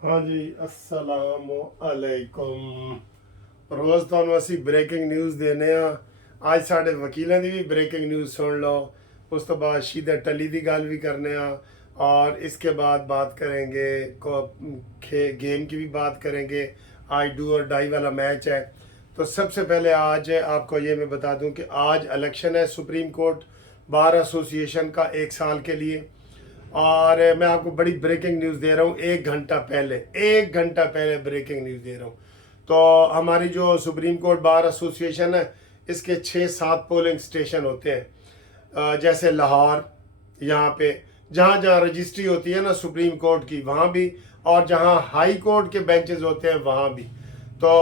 हाँ जी, अस्सलामु अलैकुम। रोज़ ਤੁਹਾਨੂੰ ਅਸੀਂ ਬ੍ਰੇਕਿੰਗ ਨਿਊਜ਼ ਦੇਨੇ ਆ। ਅੱਜ ਸਾਡੇ ਵਕੀਲਾਂ ਦੀ ਵੀ ब्रेकिंग न्यूज़ सुन लो। उस तो बाद शीदा टली की गल भी करने और इसके बाद बात करेंगे गेम की भी बात करेंगे। आज डू और डाई वाला मैच है। तो सबसे पहले आज आपको ये मैं बता दूं कि आज इलेक्शन है सुप्रीम कोर्ट बार एसोसिएशन का 1 साल के लिए। और मैं आपको बड़ी ब्रेकिंग न्यूज़ दे रहा हूँ, 1 घंटा पहले ब्रेकिंग न्यूज़ दे रहा हूँ। तो हमारी जो सुप्रीम कोर्ट बार एसोसिएशन है, इसके 6-7 पोलिंग स्टेशन होते हैं। जैसे लाहौर, यहाँ पे जहाँ जहाँ रजिस्ट्री होती है ना सुप्रीम कोर्ट की, वहाँ भी, और जहाँ हाई कोर्ट के बेंचेस होते हैं वहाँ भी। तो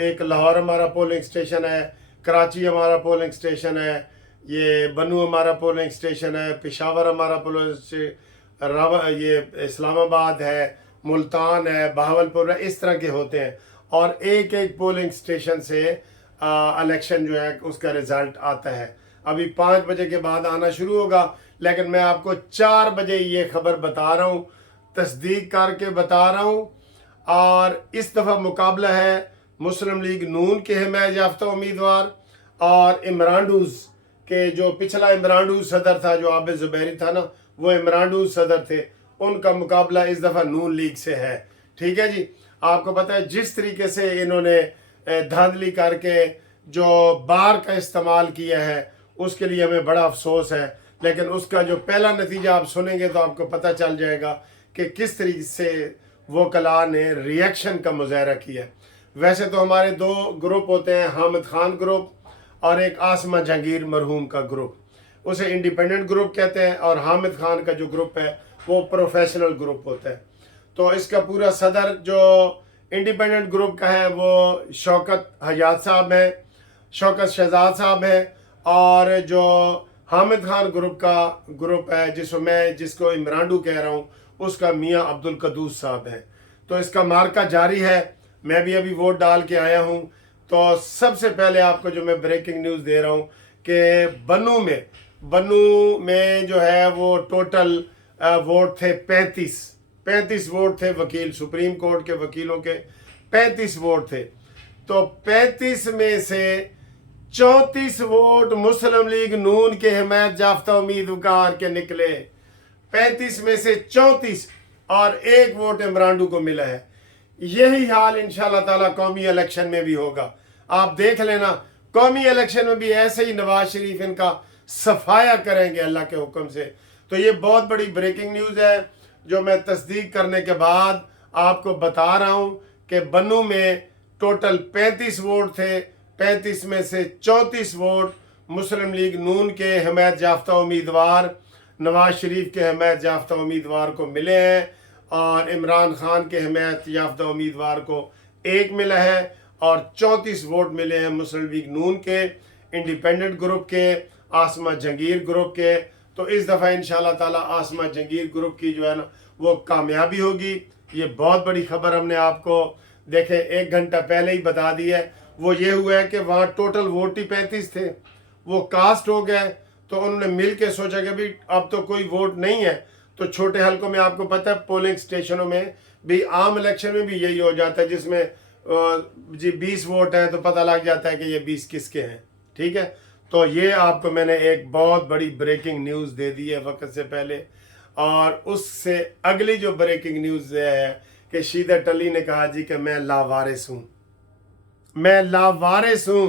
एक लाहौर हमारा पोलिंग स्टेशन है, कराची हमारा पोलिंग स्टेशन है, ये बनू हमारा पोलिंग स्टेशन है, पेशावर हमारा पोलिंग, ये इस्लामाबाद है, मुल्तान है, बहावलपुर है, इस तरह के होते हैं। और एक एक पोलिंग स्टेशन से इलेक्शन जो है उसका रिज़ल्ट आता है। अभी 5 बजे के बाद आना शुरू होगा, लेकिन मैं आपको 4 बजे ये खबर बता रहा हूँ, तस्दीक करके बता रहा हूँ। और इस दफ़ा मुकाबला है मुस्लिम लीग नून के हिमायत याफ्ता उम्मीदवार और इमरानडूज के, जो पिछला इमरानडूज सदर था, जो आबिद ज़ुबैरी था ना, वो इमरानडूज सदर थे, उनका मुकाबला इस दफ़ा नून लीग से है। ठीक है जी। आपको पता है जिस तरीके से इन्होंने धांधली करके जो बार का इस्तेमाल किया है, उसके लिए हमें बड़ा अफसोस है। लेकिन उसका जो पहला नतीजा आप सुनेंगे तो आपको पता चल जाएगा कि किस तरीके से वकला ने रिएक्शन का मुजाहरा किया है। वैसे तो हमारे 2 ग्रुप होते हैं, हामिद खान ग्रुप और एक आसमा जहांगीर मरहूम का ग्रुप। उसे इंडिपेंडेंट ग्रुप कहते हैं, और हामिद खान का जो ग्रुप है वो प्रोफेशनल ग्रुप होता है। तो इसका पूरा सदर जो इंडिपेंडेंट ग्रुप का है वो शौकत हयात साहब हैं, शौकत शहजाद साहब हैं। और जो हामिद खान ग्रुप का ग्रुप है, जिसको इमरानडू कह रहा हूँ, उसका मियाँ अब्दुल कदूस साहब हैं। तो इसका मार्का जारी है। मैं भी अभी वोट डाल के आया हूँ। तो सबसे पहले आपको जो मैं ब्रेकिंग न्यूज़ दे रहा हूँ कि बनू में जो है वो टोटल वोट थे 35 वोट थे। वकील सुप्रीम कोर्ट के वकीलों के 35 वोट थे। तो 35 में से 34 वोट मुस्लिम लीग नून के हिमायत याफ्ता उम्मीदवार के निकले। 35 में से 34, और 1 वोट इमरानडू को मिला है। यही हाल इंशाल्लाह ताला कौमी इलेक्शन में भी होगा। आप देख लेना, कौमी इलेक्शन में भी ऐसे ही नवाज शरीफ इनका सफाया करेंगे अल्लाह के हुक्म से। तो ये बहुत बड़ी ब्रेकिंग न्यूज़ है जो मैं तस्दीक करने के बाद आपको बता रहा हूँ कि बनू में टोटल 35 वोट थे। 35 में से 34 वोट मुस्लिम लीग नून के हिमायत याफ्ता उम्मीदवार, नवाज शरीफ के हिमायत याफ्ता उम्मीदवार को मिले हैं, और इमरान खान के हिमायत याफ्ता उम्मीदवार को 1 मिला है, और 34 वोट मिले हैं मुस्लिम लीग नून के, इंडिपेंडेंट ग्रुप के, आसमा जहांगीर ग्रुप के। तो इस दफ़ा इंशाल्लाह ताला आसमा जहांगीर ग्रुप की जो है ना वो कामयाबी होगी। ये बहुत बड़ी खबर हमने आपको देखे 1 घंटा पहले ही बता दी है। वो ये हुआ है कि वहाँ टोटल वोट ही 35 थे, वो कास्ट हो गए। तो उन्होंने मिल के सोचा कि भाई अब तो कोई वोट नहीं है, तो छोटे हलकों में आपको पता है पोलिंग स्टेशनों में भी, आम इलेक्शन में भी यही हो जाता है, जिसमें जी 20 वोट हैं तो पता लग जाता है कि ये 20 किसके हैं। ठीक है। तो ये आपको मैंने एक बहुत बड़ी ब्रेकिंग न्यूज़ दे दी है वक्त से पहले। और उससे अगली जो ब्रेकिंग न्यूज़ है कि शीदा टली ने कहा जी कि मैं लावारिस हूँ, मैं लावारिस हूँ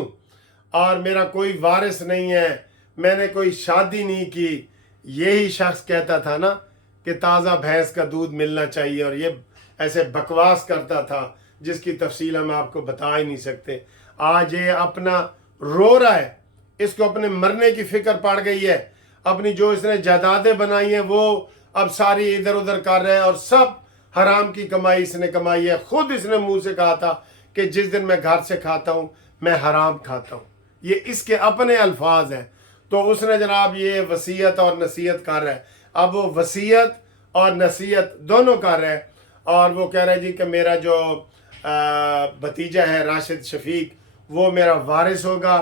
और मेरा कोई वारिस नहीं है, मैंने कोई शादी नहीं की। यही शख्स कहता था ना कि ताज़ा भैंस का दूध मिलना चाहिए, और ये ऐसे बकवास करता था जिसकी तफसील हम आपको बता ही नहीं सकते। आज ये अपना रो रहा है, इसको अपने मरने की फिक्र पड़ गई है। अपनी जो इसने जायदादें बनाई हैं वो अब सारी इधर उधर कर रहे हैं, और सब हराम की कमाई इसने कमाई है। खुद इसने मुंह से कहा था कि जिस दिन मैं घर से खाता हूँ मैं हराम खाता हूँ। ये इसके अपने अल्फाज हैं। तो उसने जनाब ये वसीयत और नसीहत कर रहा है। अब वो वसीयत और नसीहत दोनों कर रहा है, और वो कह रहा है जी कि मेरा जो भतीजा है राशिद शफीक, वो मेरा वारिस होगा,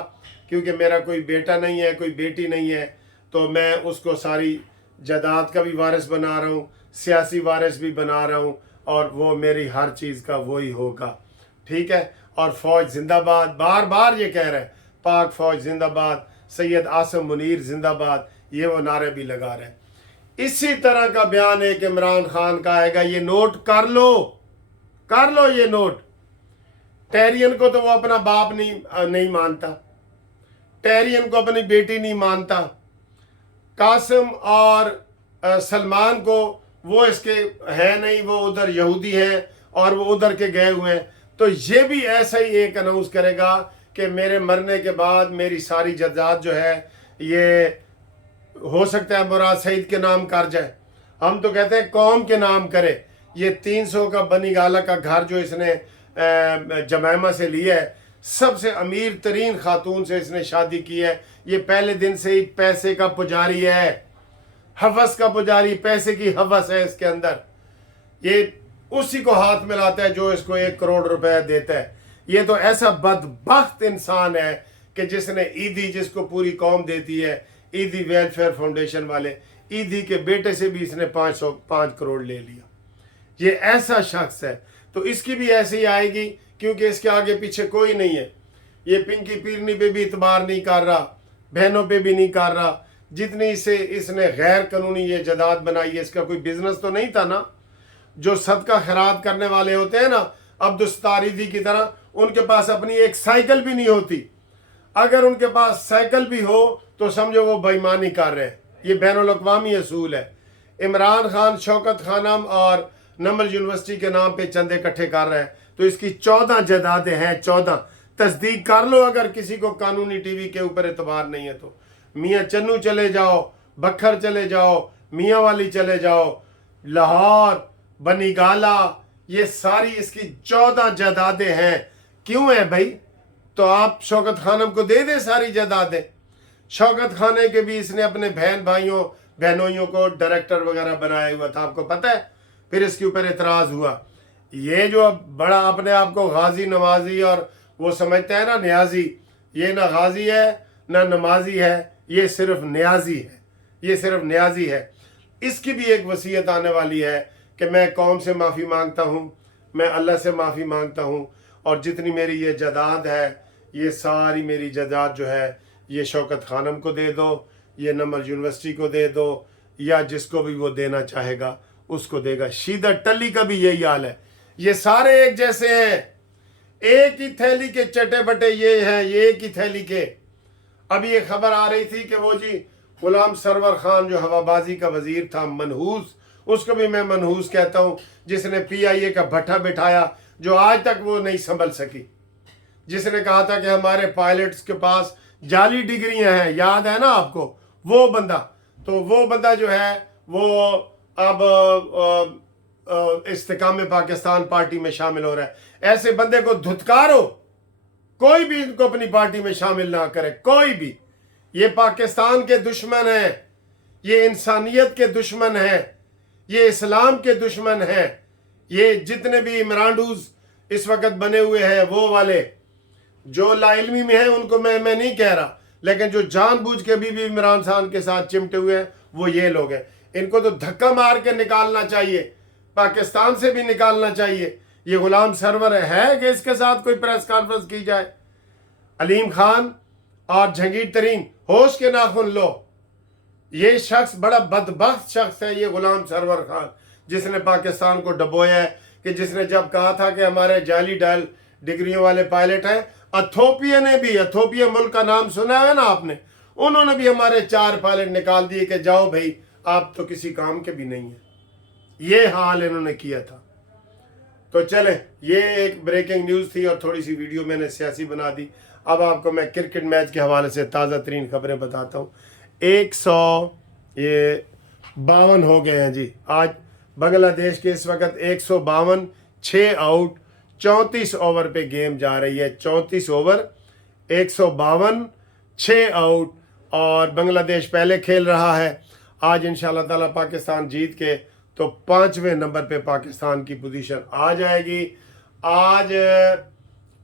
क्योंकि मेरा कोई बेटा नहीं है, कोई बेटी नहीं है। तो मैं उसको सारी जायदाद का भी वारिस बना रहा हूँ, सियासी वारिस भी बना रहा हूँ, और वो मेरी हर चीज़ का वही होगा, ठीक है। और फ़ौज जिंदाबाद, बार बार ये कह रहे हैं, पाक फ़ौज जिंदाबाद, सैयद आसिम मुनीर जिंदाबाद, ये वो नारे भी लगा रहे हैं। इसी तरह का बयान एक इमरान खान का आएगा, ये नोट कर लो ये नोट। टेरियन को तो वो अपना बाप नहीं मानता, टेरियन को अपनी बेटी नहीं मानता, कासिम और सलमान को वो इसके है नहीं, वो उधर यहूदी हैं और वो उधर के गए हुए हैं। तो ये भी ऐसा ही एक अनाउंस करेगा कि मेरे मरने के बाद मेरी सारी जायदाद जो है ये हो सकता है मुराद सईद के नाम कर जाए। हम तो कहते हैं कौम के नाम करे। ये 300 का बनी गाला का घर जो इसने जमैमा से लिया है, सबसे अमीर तरीन खातून से इसने शादी की है। ये पहले दिन से ही पैसे का पुजारी है, हवस का पुजारी, पैसे की हवस है इसके अंदर। ये उसी को हाथ में लाता है जो इसको 1 करोड़ रुपए देता है। ये तो ऐसा बदबख्त इंसान है कि जिसने ईदी, जिसको पूरी कौम देती है, ईदी वेलफेयर फाउंडेशन वाले, ईदी के बेटे से भी इसने 5 करोड़ ले लिया। ये ऐसा शख्स है। तो इसकी भी ऐसे ही आएगी, क्योंकि इसके आगे पीछे कोई नहीं है। ये पिंकी पीरनी पे भी इतबार नहीं कर रहा, बहनों पे भी नहीं कर रहा। जितनी से इसने गैर कानूनी ये जायदाद बनाई है, इसका कोई बिजनेस तो नहीं था ना। जो सदका खैरात करने वाले होते हैं ना, अब्दुस्तारीदी की तरह, उनके पास अपनी एक साइकिल भी नहीं होती। अगर उनके पास साइकिल भी हो तो समझो वो बेईमानी कर रहे हैं। ये बैनुल अक़वामी असूल है। इमरान खान शौकत खानम और नमल यूनिवर्सिटी के नाम पे चंदे इकट्ठे कर रहे हैं, तो इसकी 14 जायदादें हैं, 14। तस्दीक कर लो अगर किसी को कानूनी टीवी के ऊपर एतबार नहीं है तो। मियाँ चन्नू चले जाओ, बखर चले जाओ, मियाँ वाली चले जाओ, लाहौर, बनी गाला, ये सारी इसकी 14 जायदादें हैं। क्यों है भाई? तो आप शौकत खानम को दे दे सारी जायदादें। शौकत खाने के भी इसने अपने बहनोइयों को डायरेक्टर वगैरह बनाया हुआ था, आपको पता है। फिर इसके ऊपर एतराज़ हुआ। ये जो बड़ा अपने आप को गाजी नमाजी और वो समझता है ना न्याजी, ये ना गाजी है ना नमाजी है, ये सिर्फ न्याजी है, ये सिर्फ न्याजी है। इसकी भी एक वसीयत आने वाली है कि मैं कौम से माफ़ी मांगता हूँ, मैं अल्लाह से माफ़ी मांगता हूँ, और जितनी मेरी ये जायदाद है, ये सारी मेरी जायदाद जो है ये शौकत खानम को दे दो, ये नमल यूनिवर्सिटी को दे दो, या जिसको भी वो देना चाहेगा उसको देगा। शीदा टली का भी यही हाल है। ये सारे एक जैसे हैं, एक ही थैली के चटे बटे ये हैं, ये एक ही थैली के। अभी ये खबर आ रही थी कि वो जी गुलाम सरवर खान जो हवाबाजी का वजीर था, मनहूस, उसको भी मैं मनहूस कहता हूँ, जिसने PIA का भट्ठा बिठाया, जो आज तक वो नहीं संभल सकी। जिसने कहा था कि हमारे पायलट्स के पास जाली डिग्रियां हैं, याद है ना आपको वो बंदा। तो वो बंदा जो है वो अब इस्तेकाम पाकिस्तान पार्टी में शामिल हो रहा है। ऐसे बंदे को धुतकारो, कोई भी इनको अपनी पार्टी में शामिल ना करे, कोई भी। ये पाकिस्तान के दुश्मन हैं, ये इंसानियत के दुश्मन हैं, ये इस्लाम के दुश्मन हैं। ये जितने भी इमरानडूज इस वक्त बने हुए हैं, वो वाले जो लाइल्मी में हैं उनको मैं नहीं कह रहा, लेकिन जो जानबूझ के भी इमरान खान के साथ चिमटे हुए हैं वो ये लोग हैं। इनको तो धक्का मार के निकालना चाहिए, पाकिस्तान से भी निकालना चाहिए। ये गुलाम सरवर है कि इसके साथ कोई प्रेस कॉन्फ्रेंस की जाए? अलीम खान और जहांगीर तरीन, होश के नाखून लो। ये शख्स बड़ा बदबख्त शख्स है, ये गुलाम सरवर खान, जिसने पाकिस्तान को डबोया है। कि जिसने जब कहा था कि हमारे जाली डाल डिग्रियों वाले पायलट हैं, अथोपिया ने भी, अथोपिया मुल्क का नाम सुना है ना आपने, उन्होंने भी हमारे 4 पायलट निकाल दिए कि जाओ भाई, आप तो किसी काम के भी नहीं है। ये हाल इन्होंने किया था। तो चले, ये एक ब्रेकिंग न्यूज़ थी और थोड़ी सी वीडियो मैंने सियासी बना दी। अब आपको मैं क्रिकेट मैच के हवाले से ताज़ा तरीन खबरें बताता हूँ। 152 हो गए हैं जी। आज बांग्लादेश के इस वक्त 152, 6 आउट, 34 ओवर पे गेम जा रही है। 34 ओवर, 152, 6 आउट, और बांग्लादेश पहले खेल रहा है। आज इंशाल्लाह ताला पाकिस्तान जीत के तो 5वें नंबर पे पाकिस्तान की पोजीशन आ जाएगी। आज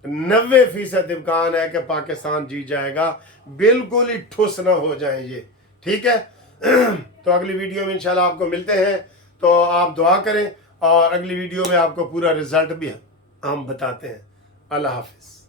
90% इम्कान है कि पाकिस्तान जीत जाएगा, बिल्कुल ही ठुस ना हो जाए ये, ठीक है। तो अगली वीडियो में इंशाल्लाह आपको मिलते हैं, तो आप दुआ करें اور اگلی ویڈیو میں آپ کو پورا رزلٹ بھی ہم بتاتے ہیں. اللہ حافظ.